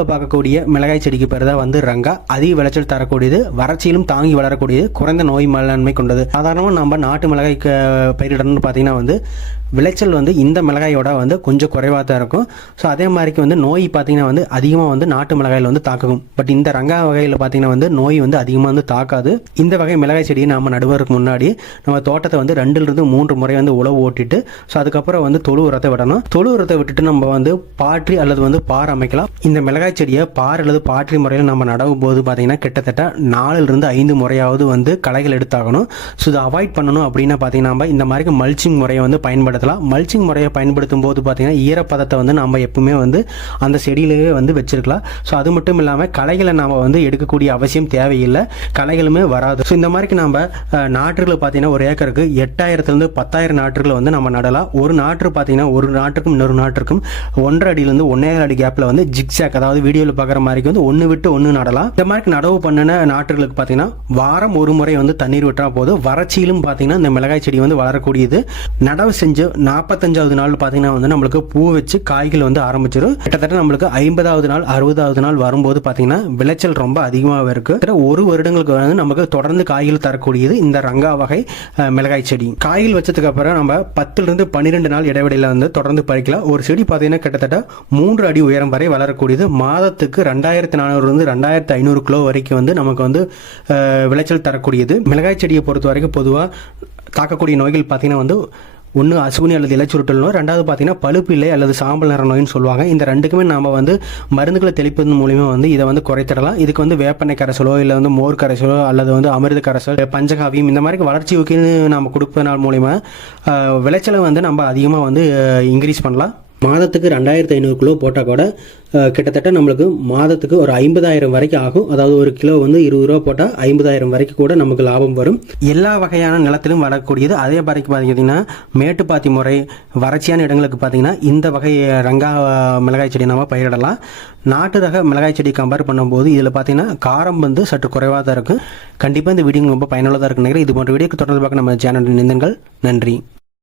பார்க்கக்கூடிய மிளகாய் செடிக்கு பேர் தான் வந்து ரங்கா. அதிக விளைச்சல் தரக்கூடியது, வறட்சியிலும் தாங்கி வளரக்கூடியது, குறைந்த நோய் மேலாண்மை கொண்டது. சாதாரணமாக நம்ம நாட்டு மிளகாய் பயிரிடணும்னு பார்த்தீங்கன்னா வந்து விளைச்சல் வந்து இந்த மிளகாயோட வந்து கொஞ்சம் குறைவாக தான் இருக்கும். ஸோ அதே மாதிரிக்கு வந்து நோய் பார்த்தீங்கன்னா வந்து அதிகமாக வந்து நாட்டு மிளகாயில் வந்து தாக்கும். பட் இந்த ரங்கா வகையில் பார்த்தீங்கன்னா வந்து நோய் வந்து அதிகமாக வந்து தாக்காது. இந்த வகை மிளகாய் செடியை நம்ம நடுவதற்கு முன்னாடி நம்ம தோட்டத்தை வந்து 2-3 முறை வந்து உழவு ஓட்டிட்டு ஸோ அதுக்கப்புறம் வந்து தொழு உரத்தை விடணும். தொழு உரத்தை விட்டுட்டு நம்ம வந்து பாற்றி அல்லது வந்து பார் அமைக்கலாம். இந்த மிளகாய் செடியை பார் அல்லது பாற்றி முறையில் நம்ம நடவும் போது பார்த்தீங்கன்னா கிட்டத்தட்ட 4-5 முறையாவது வந்து களைகள் எடுத்தாகணும். ஸோ இதை அவாய்ட் பண்ணணும் அப்படின்னா பார்த்தீங்கன்னா நம்ம இந்த மாதிரி மல்ச்சிங் முறையை வந்து பயன்படுத்தலாம். மல்ச்சிங் முறையை பயன்படுத்தும் போது பார்த்தீங்கன்னா ஈரப்பதத்தை வந்து நம்ம எப்பவுமே வந்து அந்த செடியிலேயே வந்து வச்சிருக்கலாம். ஸோ அது மட்டும் இல்லாமல் களைகளை நம்ம வந்து எடுக்கக்கூடிய அவசியம் தேவையில்லை, களைகளுமே வராது. ஸோ இந்த மாதிரி நம்ம நாற்றுகளை பார்த்தீங்கன்னா ஒரு ஏக்கருக்கு 8000 10,000 நாற்றுகளை வந்து நம்ம நடலாம். ஒரு நாற்று பார்த்தீங்கன்னா ஒரு நாற்றுக்கும் இன்னொரு நாற்றுக்கும் 1.5 அடியிலிருந்து 1.5 அடி கேப்ல வந்து ஜிக்ஸாக், அதாவது வீடியோவில் பார்க்குற மாதிரி வந்து ஒன்று விட்டு ஒன்று நடலாம். இந்த மாதிரி நடவு பண்ணின நாற்றுகளுக்கு பார்த்தீங்கன்னா வாரம் ஒரு முறை வந்து தண்ணீர் விட்டா போதும். வறட்சியிலும் பார்த்தீங்கன்னா இந்த மிளகாய் செடி வந்து வளரக்கூடியது. நடவு செஞ்சு 45வது நாள் பார்த்தீங்கன்னா வந்து நம்மளுக்கு பூ வச்சு காய்கள் வந்து ஆரம்பிச்சிடும். கிட்டத்தட்ட நம்மளுக்கு 50வது நாள் 60வது நாள் வரும்போது பார்த்தீங்கன்னா விளைச்சல் ரொம்ப அதிகமாக இருக்கு. ஒரு வருடங்களுக்கு வந்து நமக்கு தொடர்ந்து காய்கள் தரக்கூடியது இந்த ரங்கா வகை மிளகாய் செடி. காய்கள் வச்சதுக்கு அப்புறம் நம்ம 10-12 நாள் இடைவெளியில் வந்து தொடர்ந்து பறிக்கலாம். ஒரு செடி பார்த்தீங்கன்னா கிட்டத்தட்ட 3 அடி உயரம் வரை வளரக்கூடியது. மாதத்துக்கு 2400 2500 கிலோ வரைக்கும் வந்து நமக்கு வந்து விளைச்சல் தரக்கூடியது. மிளகாய் செடியை பொறுத்த வரைக்கும் பொதுவாக தாக்கக்கூடிய நோய்கள் பார்த்தீங்கன்னா வந்து ஒன்று அசுவினி அல்லது இலைச்சுருட்டல் நோய், ரெண்டாவது பார்த்தீங்கன்னா பழுப்பில்லை அல்லது சாம்பல் நிற நோயின்னு சொல்லுவாங்க. இந்த ரெண்டுக்குமே நம்ம வந்து மருந்துகளை தெளிப்பதன் மூலியமாக வந்து இதை வந்து குறைத்திடலாம். இதுக்கு வந்து வேப்பெண்ணெய் கரைசலோ இல்லை வந்து மோர் கரைசலோ அல்லது வந்து அமிர்த கரைசல், பஞ்சகாவியம் இந்த மாதிரி வளர்ச்சி ஊக்கின்னு நம்ம கொடுப்பதனால் மூலிமா விளைச்சலை வந்து நம்ம அதிகமாக வந்து இன்க்ரீஸ் பண்ணலாம். மாதத்துக்கு 2500 கிலோ போட்டால் கூட கிட்டத்தட்ட நம்மளுக்கு மாதத்துக்கு ஒரு 50,000 வரைக்கும் ஆகும். அதாவது ஒரு கிலோ வந்து 20 ரூபா போட்டால் 50,000 வரைக்கும் கூட நமக்கு லாபம் வரும். எல்லா வகையான நிலத்திலும் வளரக்கூடியது. அதே மாதிரி பார்த்தீங்கன்னா மேட்டுப்பாத்தி முறை, வறட்சியான இடங்களுக்கு பார்த்தீங்கன்னா இந்த வகை ரங்கா மிளகாய் செடி நம்ம பயிரிடலாம். நாட்டு ரக மிளகாய் செடி கம்பேர் பண்ணும்போது இதில் பார்த்தீங்கன்னா காரம் வந்து சற்று குறைவாக தான் இருக்கும். கண்டிப்பாக இந்த வீடியோ ரொம்ப பயனுள்ளதாக இருக்குன்னு நினைக்கிறேன். இது போன்ற வீடியோக்கு தொடர்ந்து பார்க்க நம்ம சேனல் நிறுத்துங்கள். நன்றி.